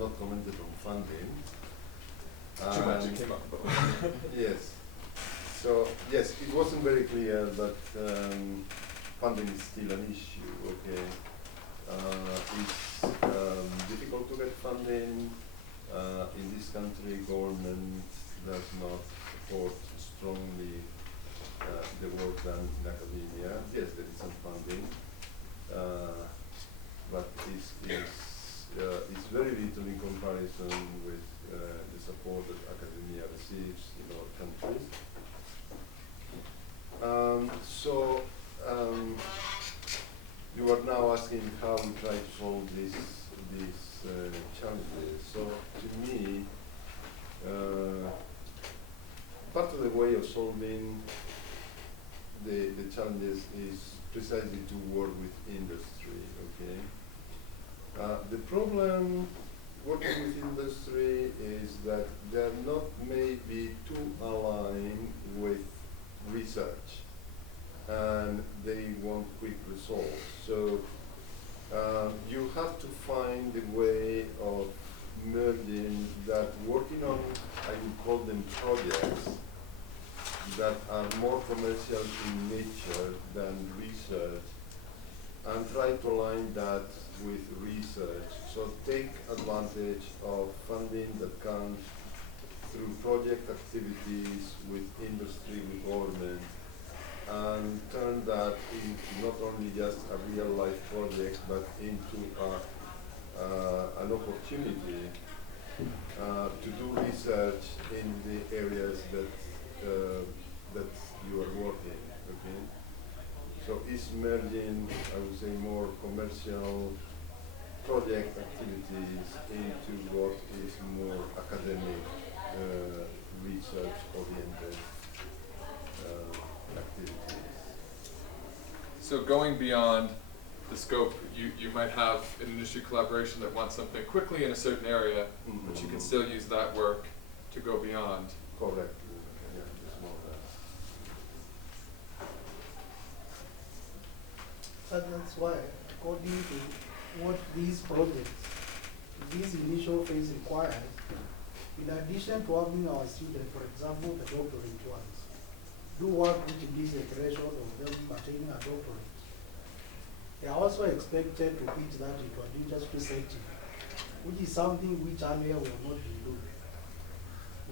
not commented on funding. Too much, it came up. Yes. So, yes, it wasn't very clear that funding is still an issue, okay? It's difficult to get funding. In this country, government does not support strongly the work done in academia. Yes, there is some funding, but it's very little in comparison with the support that academia receives in our countries. You are now asking how we try to solve these challenges. So to me, part of the way of solving the challenges is precisely to work with industry, okay? The problem working with industry is that they're not maybe too aligned with research, and they want quick results. So you have to find a way of merging that, working on, I would call them projects, that are more commercial in nature than research, and try to align that with research. So take advantage of funding that comes through project activities with industry, with government, and turn that into not only just a real life project, but into an opportunity to do research in the areas that you are working, okay? So it's merging, I would say, more commercial project activities into what is more academic, research-oriented activities. So going beyond the scope, you might have an industry collaboration that wants something quickly in a certain area, but you can still use that work to go beyond. Correct. Yeah, it's more that. That's why, according to what these projects, this initial phase requires, in addition to having our students, for example, the doctorate ones, do work which is a threshold of them attaining a doctorate. They are also expected to pitch that into an industry setting, which is something which earlier we have not been doing.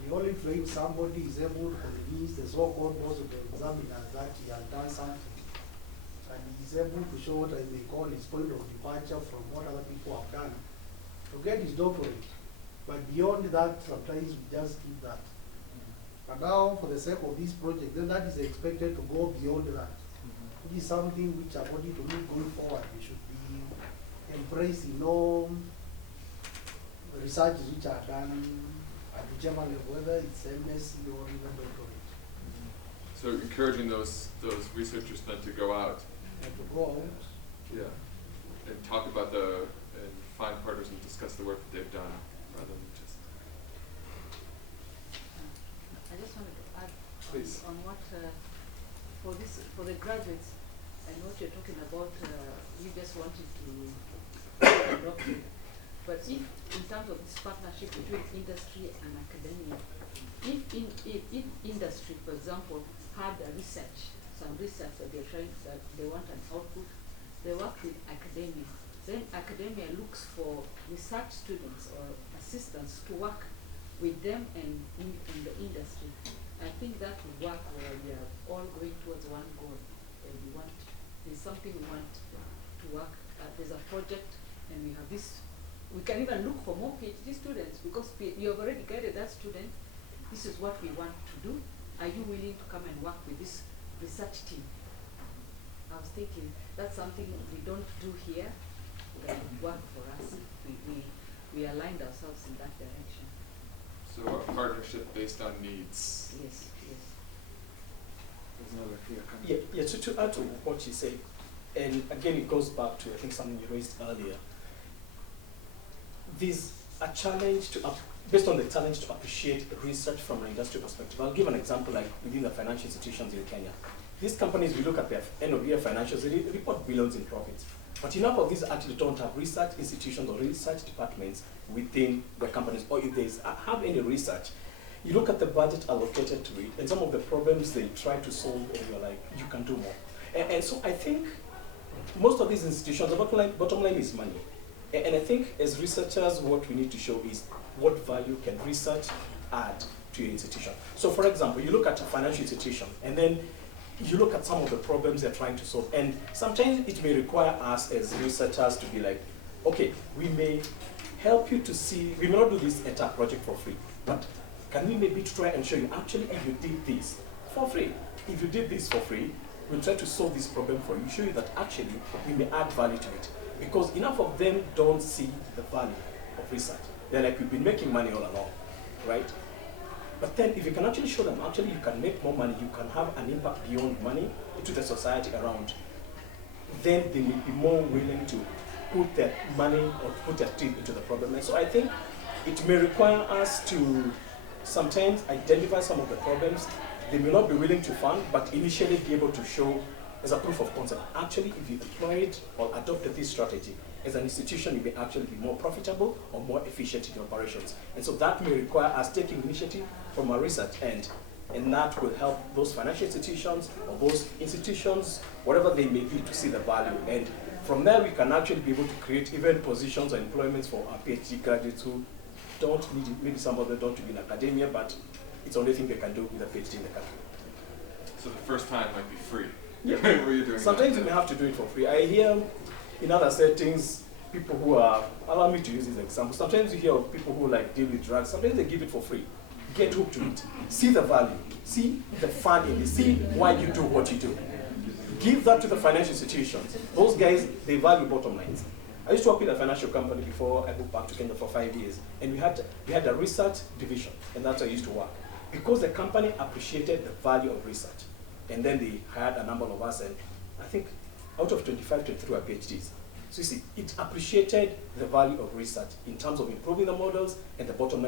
We only train somebody is able to convince the so-called boss of the examiners that he has done something, and he is able to show what I may call his point of departure from what other people have done to get his doctorate. But beyond that, sometimes we just keep that. But now, for the sake of this project, then that is expected to go beyond that. Which is something which, according to me, going forward, we should be embracing all researches which are done at whichever level, whether it's MSc or even doctorate. So encouraging those researchers then to go out. And to go out. Yeah. And talk about and find partners and discuss the work that they've done, rather than just. I just wanted to add Please. on what for the graduates, and what you're talking about. You just wanted to adopt it, but if in terms of this partnership between industry and academia, if industry, for example, had some research that they want an output, they work with academia. Then academia looks for research students or assistants to work with them and in the industry. I think that would work where we are all going towards one goal. There's something we want to work at. There's a project, and we have this. We can even look for more PhD students, because you have already guided that student. This is what we want to do. Are you willing to come and work with this research team? I was thinking that's something we don't do here. That would work for us. We aligned ourselves in that direction. So a partnership based on needs. Yes, yes. There's another here coming. Yeah, to add to what you said, and again it goes back to I think something you raised earlier. There's a challenge based on the challenge to appreciate research from an industry perspective. I'll give an example, like within the financial institutions in Kenya. These companies, we look at their end of year financials, they report billions in profits. But enough of these actually don't have research institutions or research departments within their companies, or if they have any research, you look at the budget allocated to it and some of the problems they try to solve, and you're like, you can do more. And so I think most of these institutions, the bottom line is money. And I think as researchers, what we need to show is what value can research add to your institution. So for example, you look at a financial institution, and then you look at some of the problems they're trying to solve. And sometimes it may require us as researchers to be like, okay, we may help you to see, we may not do this entire project for free, but can we maybe try and show you, actually, if you did this for free, if you did this for free, we'll try to solve this problem for you, show you that actually we may add value to it. Because enough of them don't see the value of research. They're like, we've been making money all along, right? But then if you can actually show them, actually you can make more money, you can have an impact beyond money to the society around, then they will be more willing to put their money or put their teeth into the problem. And so I think it may require us to sometimes identify some of the problems they may not be willing to fund, but initially be able to show as a proof of concept. Actually, if you deployed or adopted this strategy, as an institution, you may actually be more profitable or more efficient in your operations. And so that may require us taking initiative from our research end, and that will help those financial institutions or those institutions, whatever they may be, to see the value. And from there, we can actually be able to create even positions or employments for our PhD graduates who don't need it. Maybe some of them don't be in academia, but it's the only thing they can do with a PhD in the country. So the first time might be free. Yeah. What are you doing? Sometimes you may have to do it for free. I hear in other settings, people who are, allow me to use this example, sometimes you hear of people who like deal with drugs, sometimes they give it for free. Get hooked to it. See the value. See the fun in it. See why you do what you do. Give that to the financial institutions. Those guys, they value bottom lines. I used to work with a financial company before I moved back to Kenya for 5 years, and we had a research division, and that's how I used to work. Because the company appreciated the value of research, and then they hired a number of us, and I think out of 25, 23 were PhDs. So you see, it appreciated the value of research in terms of improving the models and the bottom line.